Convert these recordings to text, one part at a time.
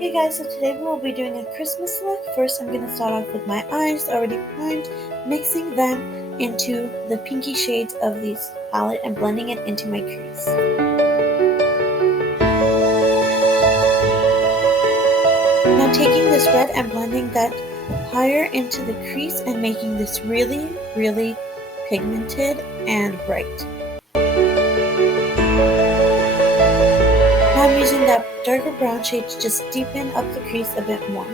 Hey guys, so today we will be doing a Christmas look. First I'm going to start off with my eyes already primed, mixing them into the pinky shades of this palette and blending it into my crease. Now taking this red and blending that higher into the crease and making this really, really pigmented and bright. Now I'm using that darker brown shade to just deepen up the crease a bit more.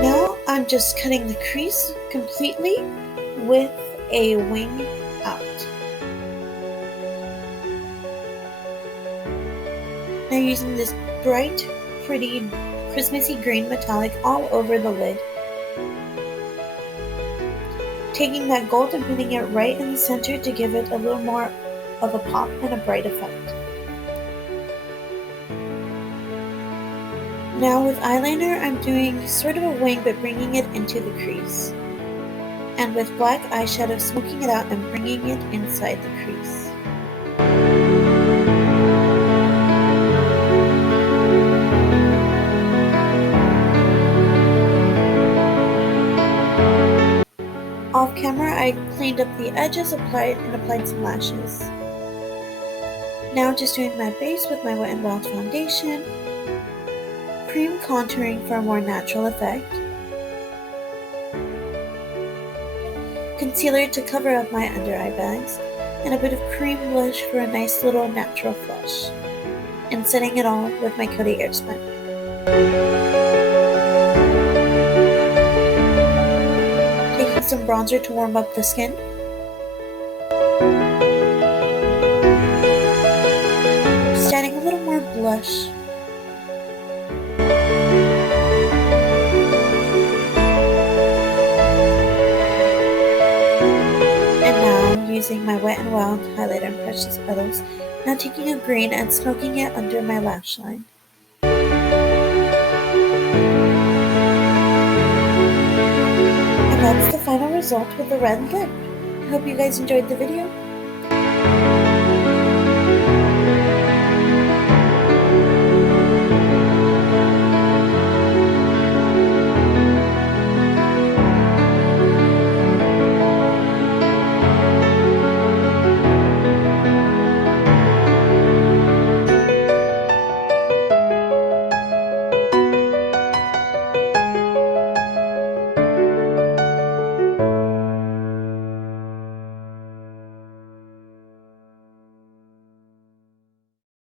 Now I'm just cutting the crease completely with a wing out. Now using this bright, pretty, Christmassy green metallic all over the lid. Taking that gold and putting it right in the center to give it a little more of a pop and a bright effect. Now with eyeliner, I'm doing sort of a wing but bringing it into the crease. And with black eyeshadow, smoking it out and bringing it inside the crease. Off camera, I cleaned up the edges, applied some lashes. Now just doing my base with my Wet n Wild foundation, cream contouring for a more natural effect, concealer to cover up my under eye bags, and a bit of cream blush for a nice little natural flush, and setting it all with my Coty Airspun. Taking some bronzer to warm up the skin. Just adding a little more blush. And now using my Wet n Wild highlighter and Precious Petals, now taking a green and smoking it under my lash line. And that's the final result with the red lip. I hope you guys enjoyed the video.